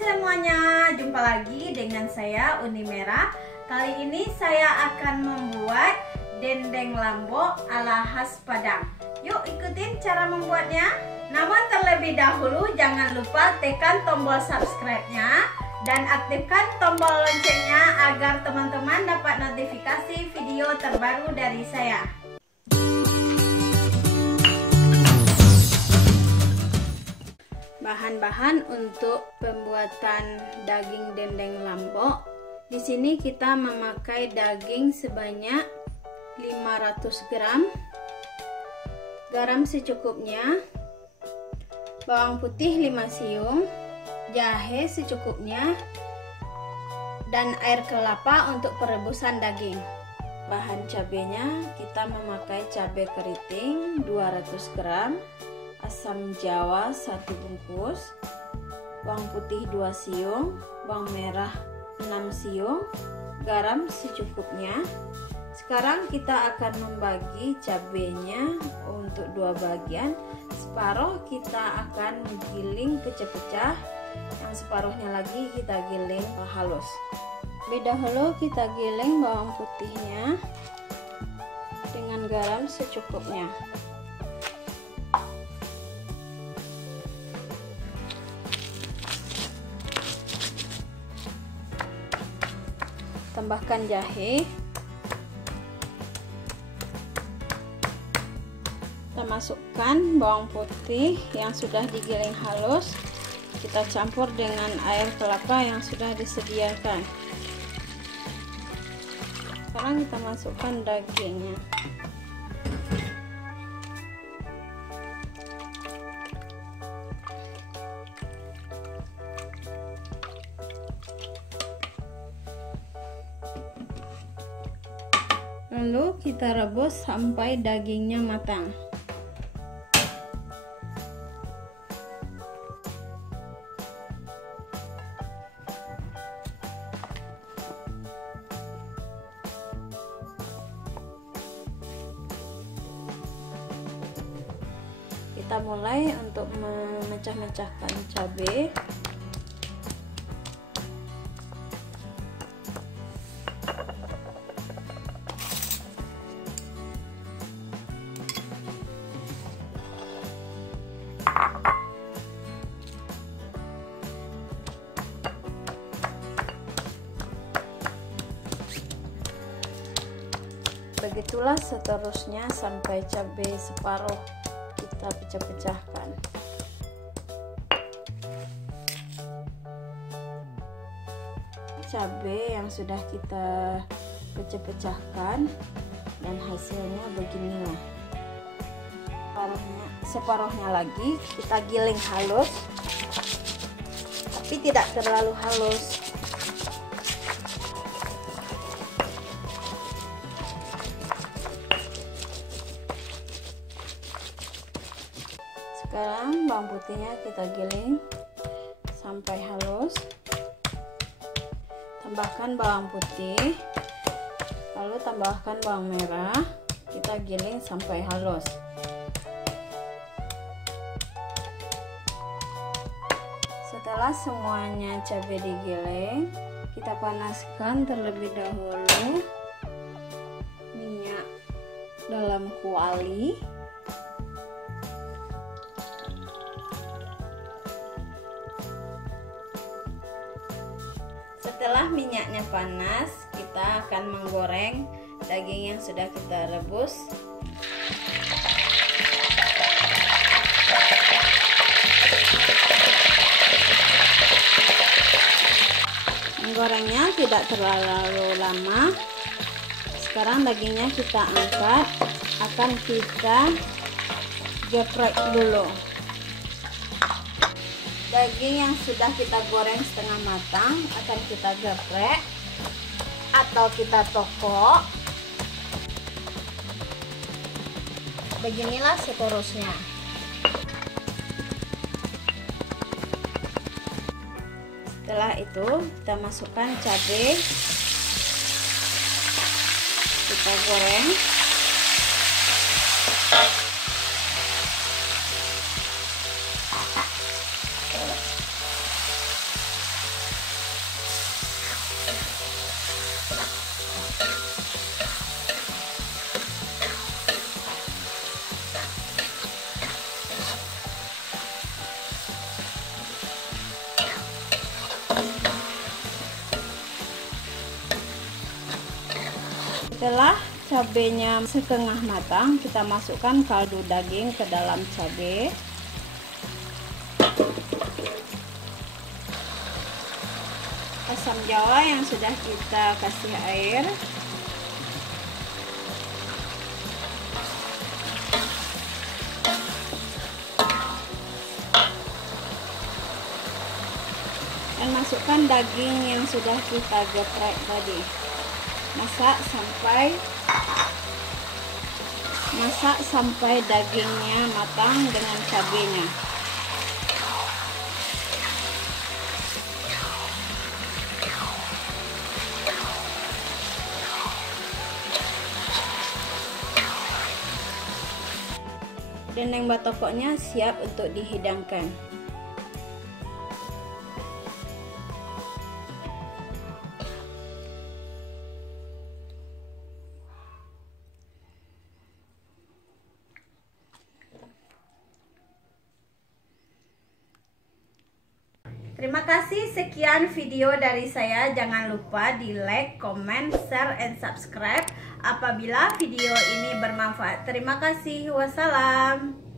semuanya, jumpa lagi dengan saya Uni Merah. Kali ini saya akan membuat dendeng lombok ala khas Padang. Yuk ikutin cara membuatnya. Namun terlebih dahulu jangan lupa tekan tombol subscribe-nya dan aktifkan tombol loncengnya agar teman-teman dapat notifikasi video terbaru dari saya. Bahan-bahan untuk pembuatan daging dendeng lombok. Di sini kita memakai daging sebanyak 500 gram, garam secukupnya, bawang putih 5 siung, jahe secukupnya, dan air kelapa untuk perebusan daging. Bahan cabenya kita memakai cabai keriting 200 gram, asam jawa 1 bungkus, bawang putih 2 siung, bawang merah 6 siung, garam secukupnya. Sekarang kita akan membagi cabenya untuk 2 bagian. Separuh kita akan giling pecah-pecah, yang separuhnya lagi kita giling halus. Lebih dahulu kita giling bawang putihnya dengan garam secukupnya. Tambahkan jahe, kita masukkan bawang putih yang sudah digiling halus, kita campur dengan air kelapa yang sudah disediakan. Sekarang kita masukkan dagingnya. Lalu kita rebus sampai dagingnya matang. Kita mulai untuk memecah-mecahkan cabai. Begitulah seterusnya sampai cabai separuh kita pecah-pecahkan. Cabai yang sudah kita pecah-pecahkan dan hasilnya beginilah. Separuhnya lagi kita giling halus, tapi tidak terlalu halus. Sekarang bawang putihnya kita giling sampai halus. Tambahkan bawang putih, lalu tambahkan bawang merah, kita giling sampai halus. Setelah semuanya cabai digiling, kita panaskan terlebih dahulu minyak dalam kuali. Setelah minyaknya panas, kita akan menggoreng daging yang sudah kita rebus. Menggorengnya tidak terlalu lama. Sekarang dagingnya kita angkat, akan kita geprek dulu. Daging yang sudah kita goreng setengah matang akan kita geprek atau kita tokok. Beginilah seterusnya. Setelah itu kita masukkan cabai, kita goreng. Setelah cabenya setengah matang, kita masukkan kaldu daging ke dalam cabai. Asam jawa yang sudah kita kasih air. Dan masukkan daging yang sudah kita geprek tadi. Masak sampai dagingnya matang dengan cabenya. Dendeng batokoknya siap untuk dihidangkan. Terima kasih, sekian video dari saya. Jangan lupa di like, comment, share, and subscribe apabila video ini bermanfaat. Terima kasih. Wassalam.